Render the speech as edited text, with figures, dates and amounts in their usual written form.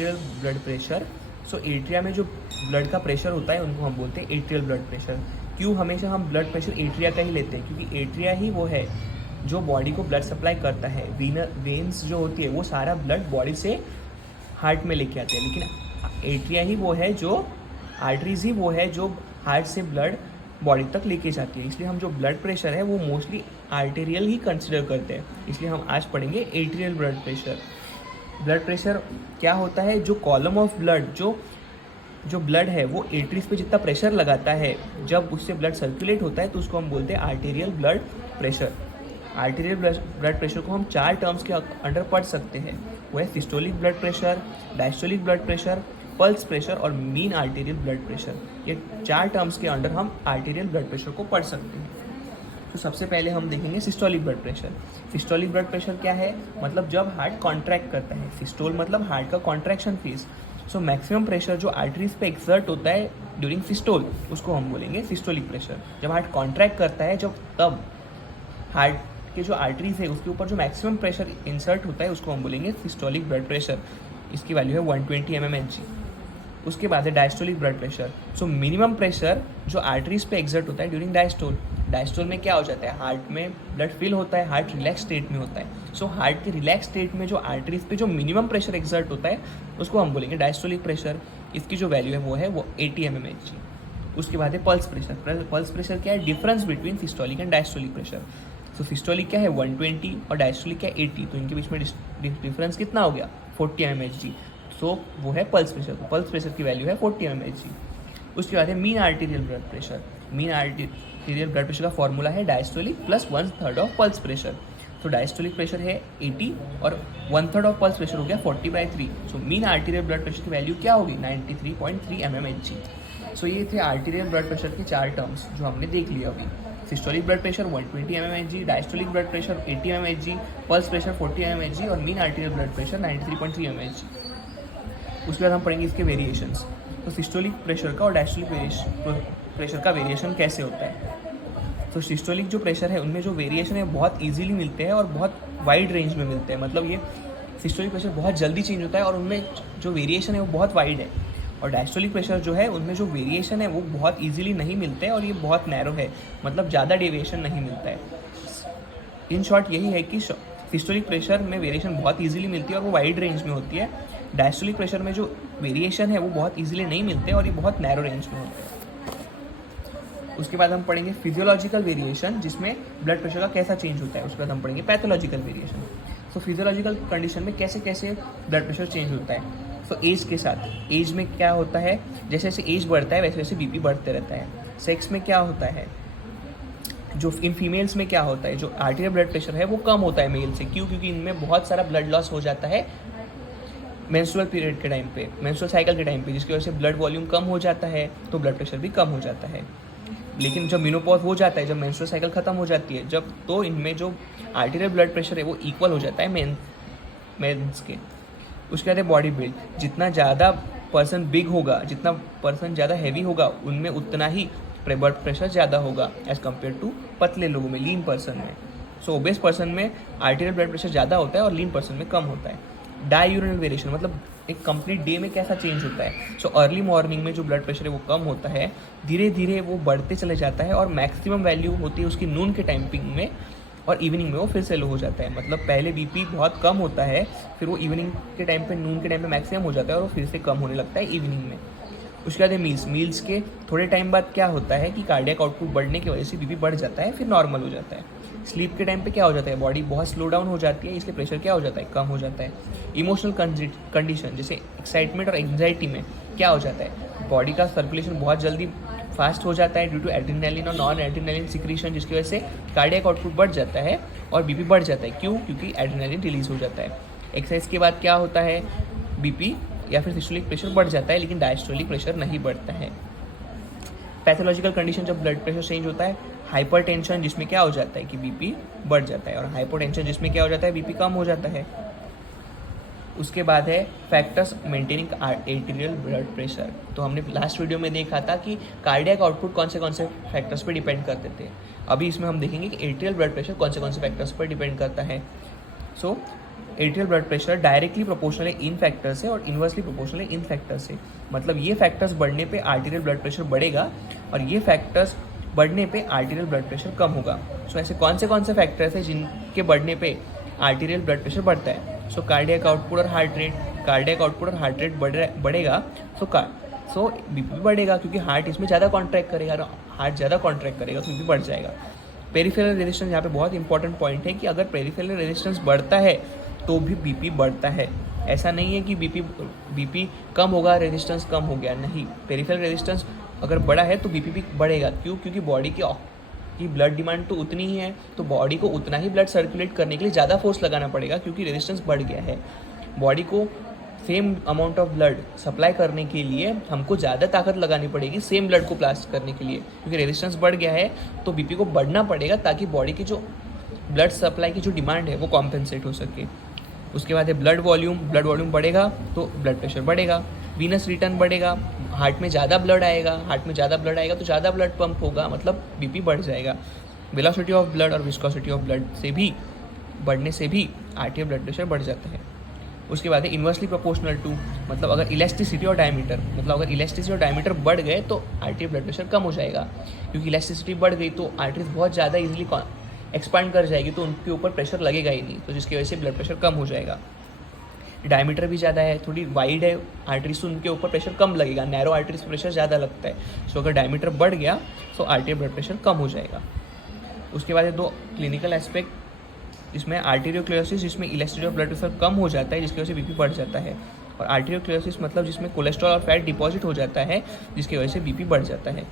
Atrial blood pressure. So atria में जो blood का प्रेशर होता है उनको हम बोलते हैं एट्रियल ब्लड प्रेशर। क्यों हमेशा हम ब्लड प्रेशर एट्रिया का ही लेते हैं? क्योंकि एट्रिया ही वो है जो बॉडी को ब्लड सप्लाई करता है। वेन्स जो होती है वो सारा ब्लड बॉडी से हार्ट में लेके आते हैं, लेकिन एट्रिया ही वो है जो, आर्टरीज ही वो है जो हार्ट से ब्लड बॉडी तक लेके जाती है। इसलिए हम जो ब्लड प्रेशर है वो मोस्टली आर्टेरियल ही कंसिडर करते हैं। इसलिए हम आज पढ़ेंगे atrial blood pressure. Blood pressure क्या होता है? जो कॉलम ऑफ ब्लड, जो ब्लड है वो एट्रीज पे जितना प्रेशर लगाता है, जब उससे ब्लड सर्कुलेट होता है तो उसको हम बोलते हैं arterial blood pressure. Arterial blood pressure को हम 4 टर्म्स के अंडर पढ़ सकते हैं। वो है systolic blood pressure, diastolic blood pressure, pulse pressure और मीन आर्टेरियल ब्लड प्रेशर। ये 4 टर्म्स के अंडर हम आर्टेरियल ब्लड प्रेशर को पढ़ सकते हैं। तो सबसे पहले हम देखेंगे systolic blood pressure. Systolic blood pressure क्या है? मतलब जब हार्ट कॉन्ट्रैक्ट करता है। सिस्टोल मतलब हार्ट का contraction phase. So maximum pressure जो आर्टरीज पे एक्सर्ट होता है ड्यूरिंग सिस्टोल, उसको हम बोलेंगे सिस्टोलिक प्रेशर। जब हार्ट कॉन्ट्रैक्ट करता है, जब तब हार्ट के जो आर्टरीज है उसके ऊपर जो मैक्सिमम प्रेशर इंसर्ट होता है उसको हम बोलेंगे सिस्टोलिक ब्लड प्रेशर। इसकी वैल्यू है 120 mmHg। उसके बाद है diastolic blood pressure. So minimum pressure जो आर्टरीज पे एक्सर्ट होता है ड्यूरिंग डायस्टोल। डायस्टोल में क्या हो जाता है? हार्ट में ब्लड फिल होता है, हार्ट रिलैक्स स्टेट में होता है। सो हार्ट के रिलैक्स स्टेट में जो आर्टरीज पे जो मिनिमम प्रेशर एक्सर्ट होता है उसको हम बोलेंगे डायस्टोलिक प्रेशर। इसकी जो वैल्यू है वो 80 mmHg। उसके बाद है पल्स प्रेशर। पल्स प्रेशर क्या है? Difference between systolic and diastolic pressure. तो सिस्टोलिक क्या है? 120 और डायस्टोलिक क्या है? 80। तो इनके बीच में डिफरेंस कितना हो गया? 40 mmHg। सो वो है पल्स प्रेशर। तो पल्स प्रेशर की वैल्यू है 40 mmHg। उसके बाद है mean arterial blood pressure. Mean arterial blood pressure का फॉर्मूला है diastolic plus 1/3 of pulse pressure. तो डायस्टोलिक प्रेशर है 80 और 1/3 ऑफ पल्स प्रेशर हो गया 40/3। So mean arterial blood pressure की वैल्यू क्या होगी? 93.3 mmHg। सो ये थे आर्टेरियल ब्लड प्रेशर के 4 टर्म्स जो हमने देख लिया अभी। Systolic blood pressure 120 mmHg, diastolic blood pressure 80 mmHg, pulse pressure 40 mmHg और mean arterial blood pressure 93.3 mmHg। उसके बाद हम पढ़ेंगे इसके वेरिएशंस। तो सिस्टोलिक प्रेशर का और डायस्टोलिक प्रेशर का वेरिएशन कैसे होता है? तो सिस्टोलिक जो प्रेशर है उनमें जो वेरिएशन है बहुत इजीली मिलते हैं और बहुत वाइड रेंज में मिलते हैं। मतलब ये सिस्टोलिक प्रेशर बहुत जल्दी चेंज होता है और उनमें जो वेरिएशन है वो बहुत वाइड है। और डायस्टोलिक प्रेशर जो है उनमें जो वेरिएशन है वो बहुत इजीली नहीं मिलते हैं और ये बहुत नैरो है, मतलब ज़्यादा डेविएशन नहीं मिलता है। इन शॉर्ट यही है कि सिस्टोलिक प्रेशर में वेरिएशन बहुत इजीली मिलती है और वो वाइड रेंज में होती है। डायस्टोलिक प्रेशर में जो वेरिएशन है वो बहुत इजीली नहीं मिलते और ये बहुत नैरो रेंज में होते हैं। उसके बाद हम पढ़ेंगे फिजियोलॉजिकल वेरिएशन, जिसमें ब्लड प्रेशर का कैसा चेंज होता है। उसके बाद हम पढ़ेंगे पैथोलॉजिकल वेरिएशन। तो फिजियोलॉजिकल कंडीशन में कैसे कैसे ब्लड प्रेशर चेंज होता है। तो एज के साथ, एज में क्या होता है? जैसे जैसे एज बढ़ता है वैसे वैसे बीपी बढ़ते रहता है। सेक्स में क्या होता है? जो इन फीमेल्स में क्या होता है? जो आर्टेरियल ब्लड प्रेशर है वो कम होता है मेल से। क्यों? क्योंकि इनमें बहुत सारा ब्लड लॉस हो जाता है मेंस्ट्रुअल पीरियड के टाइम पे, मेंस्ट्रुअल साइकिल के टाइम पे, जिसकी वजह से ब्लड वॉल्यूम कम हो जाता है तो ब्लड प्रेशर भी कम हो जाता है। लेकिन जब मेनोपॉज हो जाता है, जब मेंस्ट्रुअल साइकिल खत्म हो जाती है, जब तो इनमें जो आर्टेरियल ब्लड प्रेशर है वो इक्वल हो जाता है मेंस के। उसके बाद है बॉडी बिल्ड। जितना ज़्यादा पर्सन बिग होगा, जितना पर्सन ज़्यादा हैवी होगा, उनमें उतना ही ब्लड प्रेशर ज़्यादा होगा एज कम्पेयर टू पतले लोगों में, लीन पर्सन में। सो ओबेस पर्सन में आर्टेरियल ब्लड प्रेशर ज़्यादा होता है और लीन पर्सन में कम होता है। डाययूरिनल वेरिएशन मतलब एक कंप्लीट डे में कैसा चेंज होता है। सो अर्ली मॉर्निंग में जो ब्लड प्रेशर है वो कम होता है, धीरे धीरे वो बढ़ते चले जाता है और मैक्सिमम वैल्यू होती है उसकी नून के टाइमिंग में और इवनिंग में वो फिर से लो हो जाता है। मतलब पहले बीपी बहुत कम होता है, फिर वो इवनिंग के टाइम पे, नून के टाइम पे मैक्सिमम हो जाता है और वो फिर से कम होने लगता है इवनिंग में। उसके बाद है मील्स के थोड़े टाइम बाद क्या होता है कि कार्डियक आउटपुट बढ़ने की वजह से बीपी बढ़ जाता है, फिर नॉर्मल हो जाता है। स्लीप के टाइम पे क्या हो जाता है? बॉडी बहुत स्लो डाउन हो जाती है, इसलिए प्रेशर क्या हो जाता है? कम हो जाता है। इमोशनल कंडीशन जैसे एक्साइटमेंट और एंग्जाइटी में क्या हो जाता है? बॉडी का सर्कुलेशन बहुत जल्दी फास्ट हो जाता है ड्यू टू एड्रेनालिन और नॉन एड्रेनालिन सिक्रीशन, जिसकी वजह से कार्डियक आउटपुट बढ़ जाता है और बीपी बढ़ जाता है। क्यों? क्योंकि एड्रेनालिन रिलीज हो जाता है। एक्सरसाइज के बाद क्या होता है? बीपी या फिर सिस्टोलिक प्रेशर बढ़ जाता है, लेकिन डायस्टोलिक प्रेशर नहीं बढ़ता है। पैथोलॉजिकल कंडीशन जब ब्लड प्रेशर चेंज होता है, हाइपरटेंशन जिसमें क्या हो जाता है कि बीपी बढ़ जाता है, और हाइपोटेंशन जिसमें क्या हो जाता है? बीपी कम हो जाता है। उसके बाद है factors maintaining arterial blood pressure. तो हमने लास्ट वीडियो में देखा था कि कार्डियक आउटपुट कौन से फैक्टर्स पर डिपेंड करते थे। अभी इसमें हम देखेंगे कि एट्रियल ब्लड प्रेशर कौन से फैक्टर्स पर डिपेंड करता है। So atrial blood pressure directly proportional है इन फैक्टर से और इन्वर्सली प्रोपोर्शनल है इन फैक्टर से। मतलब ये फैक्टर्स बढ़ने पे आर्टीरियल ब्लड प्रेशर बढ़ेगा और ये फैक्टर्स बढ़ने पे आर्टीरियल ब्लड प्रेशर कम होगा। सो ऐसे कौन से फैक्टर्स हैं जिनके बढ़ने पे आर्टीरियल ब्लड प्रेशर बढ़ता है? सो कार्डियक आउटपुट और हार्ट रेट। कार्डियक आउटपुट और हार्ट रेट बढ़ेगा सो बीपी बढ़ेगा, क्योंकि हार्ट इसमें ज़्यादा कॉन्ट्रैक्ट करेगा और हार्ट ज़्यादा कॉन्ट्रैक्ट करेगा तो बीपी बढ़ जाएगा। पेरिफेरल रेजिस्टेंस, यहाँ पे बहुत इंपॉर्टेंट पॉइंट है कि अगर पेरिफेरल रेजिस्टेंस बढ़ता है तो भी बीपी बढ़ता है। ऐसा नहीं है कि बीपी कम होगा रेजिस्टेंस कम हो गया, नहीं। पेरिफेरल रेजिस्टेंस अगर बढ़ा है तो बीपी भी बढ़ेगा। क्यों? क्योंकि बॉडी की ब्लड डिमांड तो उतनी ही है, तो बॉडी को उतना ही ब्लड सर्कुलेट करने के लिए ज़्यादा फोर्स लगाना पड़ेगा, क्योंकि रेजिस्टेंस बढ़ गया है। बॉडी को same amount of blood supply करने के लिए हमको ज़्यादा ताकत लगानी पड़ेगी सेम ब्लड को पास करने के लिए, क्योंकि रेजिस्टेंस बढ़ गया है तो बीपी को बढ़ना पड़ेगा ताकि बॉडी की जो ब्लड सप्लाई की जो डिमांड है वो कॉम्पेंसेट हो सके। उसके बाद है ब्लड वॉल्यूम बढ़ेगा तो ब्लड प्रेशर बढ़ेगा। वीनस रिटर्न बढ़ेगा, हार्ट में ज़्यादा ब्लड आएगा तो ज़्यादा ब्लड पंप होगा, मतलब बीपी बढ़ जाएगा। वेलोसिटी ऑफ ब्लड और विस्कोसिटी ऑफ ब्लड से भी बढ़ने से भी आर्टीरियल ब्लड प्रेशर बढ़ जाता है। उसके बाद है इन्वर्सली प्रोपोर्शनल टू, मतलब अगर इलास्टिसिटी और डायमीटर बढ़ गए तो आर्टीरियल ब्लड प्रेशर कम हो जाएगा, क्योंकि इलास्टिसिटी बढ़ गई तो आर्टरीज बहुत ज़्यादा इजीली एक्सपांड कर जाएगी तो उनके ऊपर प्रेशर लगेगा ही नहीं, तो जिसकी वजह से ब्लड प्रेशर कम हो जाएगा। डायमीटर भी ज़्यादा है, थोड़ी वाइड है आर्टरीज, तो उनके ऊपर प्रेशर कम लगेगा, नैरो आर्टरीज प्रेशर ज़्यादा लगता है। सो अगर डायमीटर बढ़ गया तो आर्टीरियल ब्लड प्रेशर कम हो जाएगा। उसके बाद है 2 क्लिनिकल एस्पेक्ट, जिसमें आर्टेरियोक्लेरोसिस, जिसमें इलास्टिसिटी ऑफ ब्लड प्रेशर कम हो जाता है जिसकी वजह से बीपी बढ़ जाता है, और आर्टेरियोक्लेरोसिस मतलब जिसमें कोलेस्ट्रॉल और फैट डिपॉजिट हो जाता है जिसकी वजह से बीपी बढ़ जाता है।